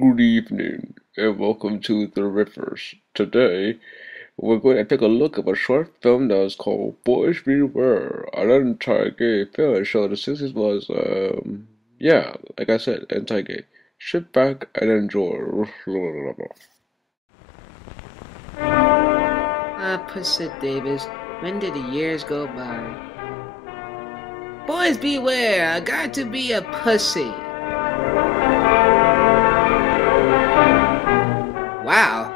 Good evening, and welcome to the Riffers. Today, we're going to take a look at a short film that was called Boys Beware, an anti-gay film. So the series was, yeah, like I said, anti-gay. Sit back and enjoy. Pussy Davis, when did the years go by? Boys beware, I got to be a pussy. Wow,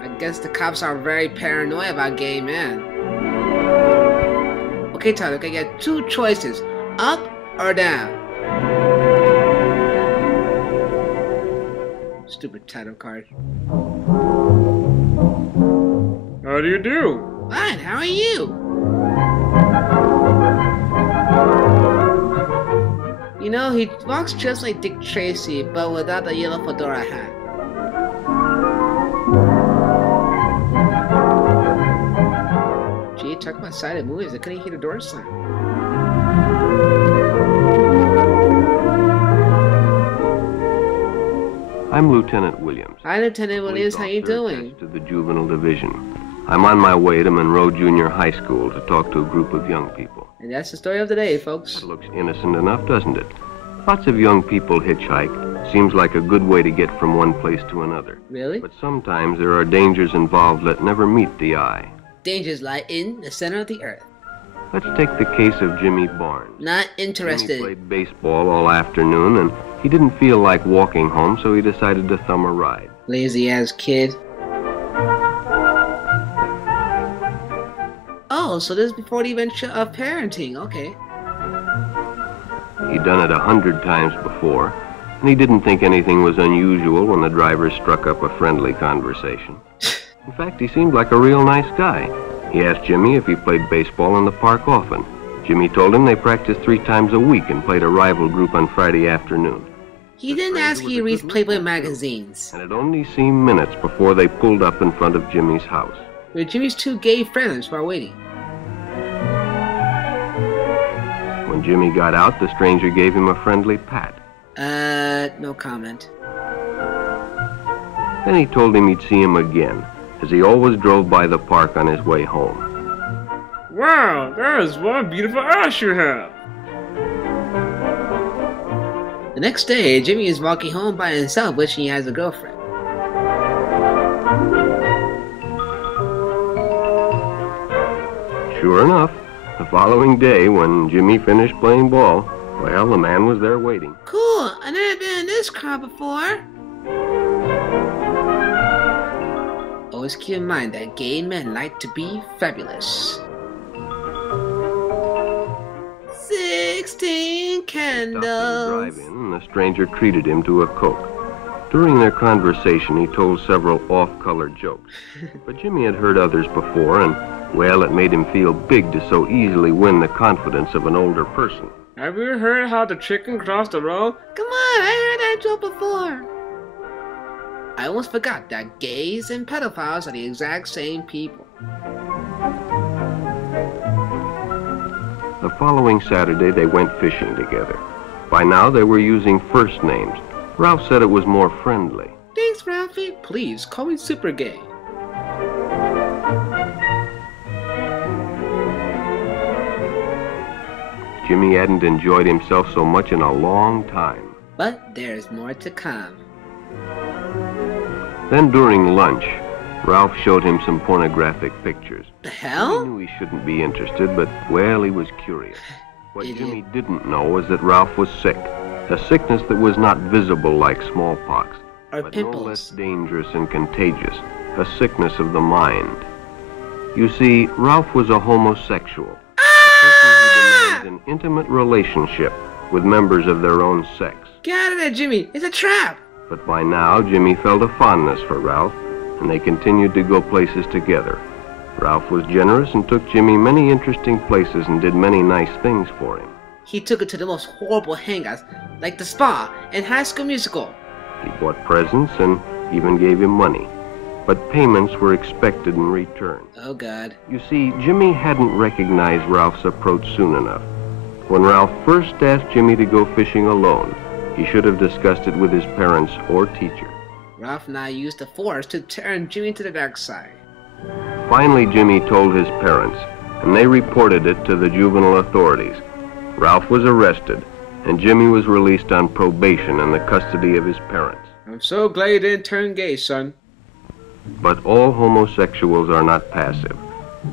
I guess the cops are very paranoid about gay men. Okay, Tyler, I get two choices, up or down. Stupid title card. How do you do? Fine, how are you? You know, he walks just like Dick Tracy, but without the yellow fedora hat. Gee, talk about silent movies, I couldn't hear the door slam. I'm Lieutenant Williams. Hi, Lieutenant Williams, how you doing? To the Juvenile Division. I'm on my way to Monroe Junior High School to talk to a group of young people. And that's the story of the day, folks. That looks innocent enough, doesn't it? Lots of young people hitchhike. Seems like a good way to get from one place to another. Really? But sometimes there are dangers involved that never meet the eye. Dangers lie in the center of the earth. Let's take the case of Jimmy Barnes. Not interested. Jimmy played baseball all afternoon, and he didn't feel like walking home, so he decided to thumb a ride. Lazy ass kid. Oh, so this is before the adventure of parenting, okay. He'd done it 100 times before, and he didn't think anything was unusual when the driver struck up a friendly conversation. In fact, he seemed like a real nice guy. He asked Jimmy if he played baseball in the park often. Jimmy told him they practiced 3 times a week and played a rival group on Friday afternoon. He didn't ask he reads Playboy magazines. And it only seemed minutes before they pulled up in front of Jimmy's house. With Jimmy's 2 gay friends while waiting. When Jimmy got out, the stranger gave him a friendly pat. No comment. Then he told him he'd see him again, as he always drove by the park on his way home. Wow, that is one beautiful ass you have. The next day, Jimmy is walking home by himself wishing he has a girlfriend. Sure enough, the following day, when Jimmy finished playing ball, well, the man was there waiting. Cool, I've never been in this crowd before. Always keep in mind that gay men like to be fabulous. 16 candles. Drive-in, and the stranger treated him to a Coke. During their conversation, he told several off-color jokes. But Jimmy had heard others before, and, well, it made him feel big to so easily win the confidence of an older person. Have you heard how the chicken crossed the road? Come on, I heard that joke before. I almost forgot that gays and pedophiles are the exact same people. The following Saturday, they went fishing together. By now, they were using first names. Ralph said it was more friendly. Thanks, Ralphie. Please, call me super gay. Jimmy hadn't enjoyed himself so much in a long time. But there's more to come. Then during lunch, Ralph showed him some pornographic pictures. The He hell? knew he shouldn't be interested, but, well, he was curious. What Idiot. Jimmy didn't know was that Ralph was sick. A sickness that was not visible like smallpox, Or but no less pimples. dangerous and contagious. A sickness of the mind. You see, Ralph was a homosexual. A person who demands an intimate relationship with members of their own sex. Get out of there, Jimmy. It's a trap. But by now, Jimmy felt a fondness for Ralph, and they continued to go places together. Ralph was generous and took Jimmy many interesting places and did many nice things for him. He took it to the most horrible hangouts, like the spa and High School Musical. He bought presents and even gave him money. But payments were expected in return. Oh, God. You see, Jimmy hadn't recognized Ralph's approach soon enough. When Ralph first asked Jimmy to go fishing alone, He should have discussed it with his parents or teacher. Ralph and I used the Force to turn Jimmy to the dark side. Finally, Jimmy told his parents, and they reported it to the juvenile authorities. Ralph was arrested, and Jimmy was released on probation in the custody of his parents. I'm so glad you didn't turn gay, son. But all homosexuals are not passive.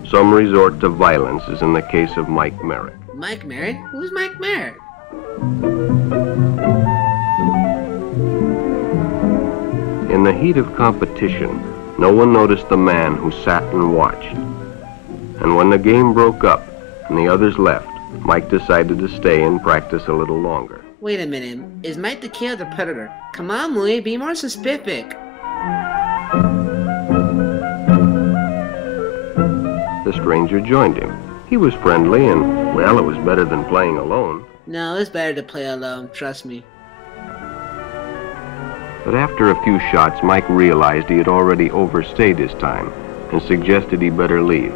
Some resort to violence, as in the case of Mike Merritt. Mike Merritt? Who's Mike Merritt? In the heat of competition, no one noticed the man who sat and watched. And when the game broke up and the others left, Mike decided to stay and practice a little longer. Wait a minute. Is Mike the king of the predator? Come on, Louie, be more specific. The stranger joined him. He was friendly and, well, it was better than playing alone. No, it's better to play alone, trust me. But after a few shots, Mike realized he had already overstayed his time and suggested he better leave.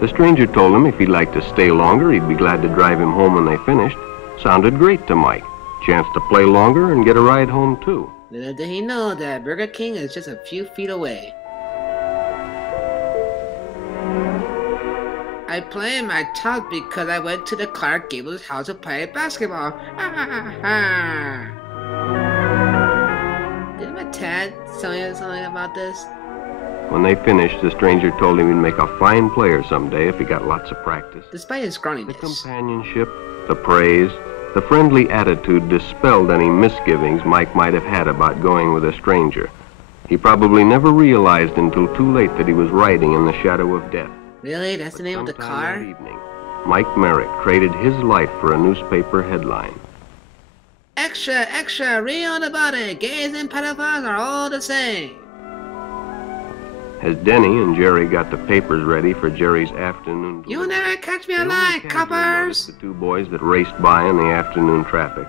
The stranger told him if he'd like to stay longer, he'd be glad to drive him home when they finished. Sounded great to Mike. Chance to play longer and get a ride home, too. Little did he know that Burger King is just a few feet away. I play in my top because I went to the Clark Gables house to play basketball. Didn't my dad tell you something about this? When they finished, the stranger told him he'd make a fine player someday if he got lots of practice. Despite his The scrawniness. companionship, the praise, the friendly attitude dispelled any misgivings Mike might have had about going with a stranger. He probably never realized until too late that he was riding in the shadow of death. Really? That's the name of the Sometime car? that evening, Mike Merritt traded his life for a newspaper headline. Extra, extra, read on about it. Gays and pedophiles are all the same. As Denny and Jerry got the papers ready for Jerry's afternoon You'll delivery, never catch me they only alive, casually noticed coppers! the two boys that raced by in the afternoon traffic.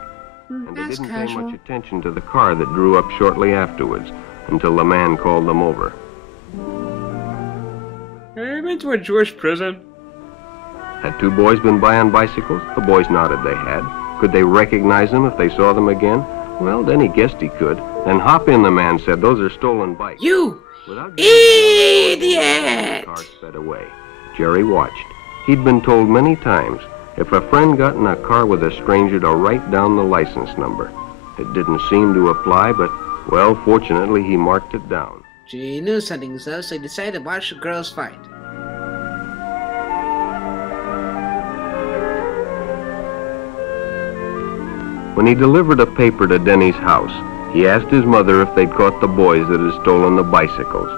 And they That's didn't pay casual. much attention to the car that drew up shortly afterwards until the man called them over. Have you been to a Jewish prison? Had two boys been by on bicycles? The boys nodded they had. Could they recognize them if they saw them again? Well, Denny guessed he could. Then hop in, the man said. Those are stolen bikes. You Without idiot! the car sped away. Jerry watched. He'd been told many times, if a friend got in a car with a stranger, to write down the license number. It didn't seem to apply, but, well, fortunately, he marked it down. She knew something, so he decided to watch the girls fight. When he delivered a paper to Denny's house, he asked his mother if they'd caught the boys that had stolen the bicycles.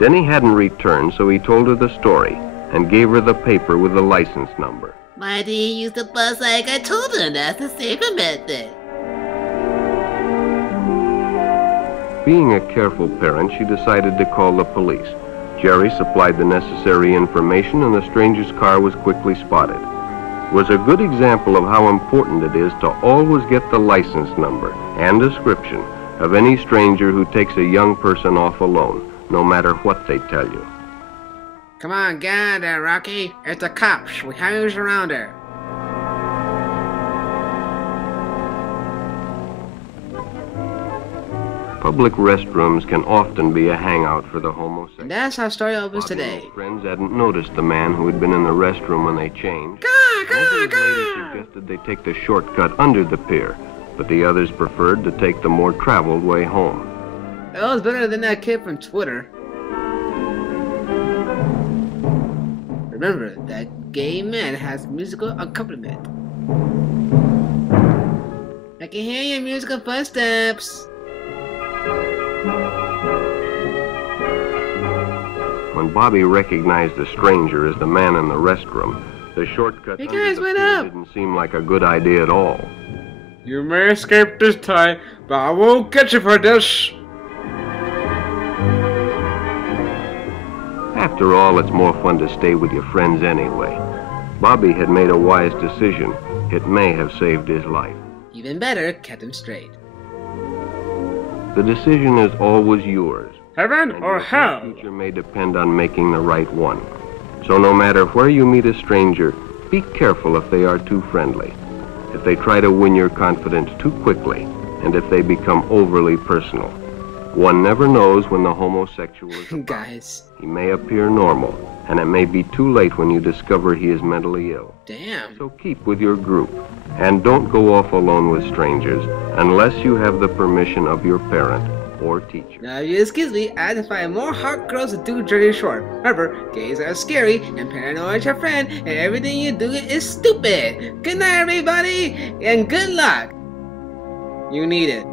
Denny hadn't returned, so he told her the story and gave her the paper with the license number. Why do you use the bus like I told him? That's the safer method. Being a careful parent, she decided to call the police. Jerry supplied the necessary information, and the stranger's car was quickly spotted. It was a good example of how important it is to always get the license number and description of any stranger who takes a young person off alone, no matter what they tell you. Come on, get out of there, Rocky. It's the cops. We have you surrounded. Public restrooms can often be a hangout for the homosexual. And that's how our story opens Bobby and today. his friends hadn't noticed the man who had been in the restroom when they changed. Others later suggested they take the shortcut under the pier, but the others preferred to take the more traveled way home. That was better than that kid from Twitter. Remember that gay man has musical accompaniment. I can hear your musical footsteps. When Bobby recognized the stranger as the man in the restroom, the shortcut Hey, under guys, the what pier up? didn't seem like a good idea at all. You may escape this time, but I won't get you for this. After all, it's more fun to stay with your friends anyway. Bobby had made a wise decision. It may have saved his life. Even better, kept him straight. The decision is always yours. Heaven And or your hell? future may depend on making the right one. So no matter where you meet a stranger, be careful if they are too friendly. If they try to win your confidence too quickly, and if they become overly personal. One never knows when the homosexual is about. Guys. He may appear normal, and it may be too late when you discover he is mentally ill. Damn. So keep with your group, and don't go off alone with strangers unless you have the permission of your parent or teacher. Now, if you excuse me, I had to find more hot girls to do Jersey Shore. Remember, gays are scary, and paranoia is your friend, and everything you do is stupid. Good night, everybody, and good luck. You need it.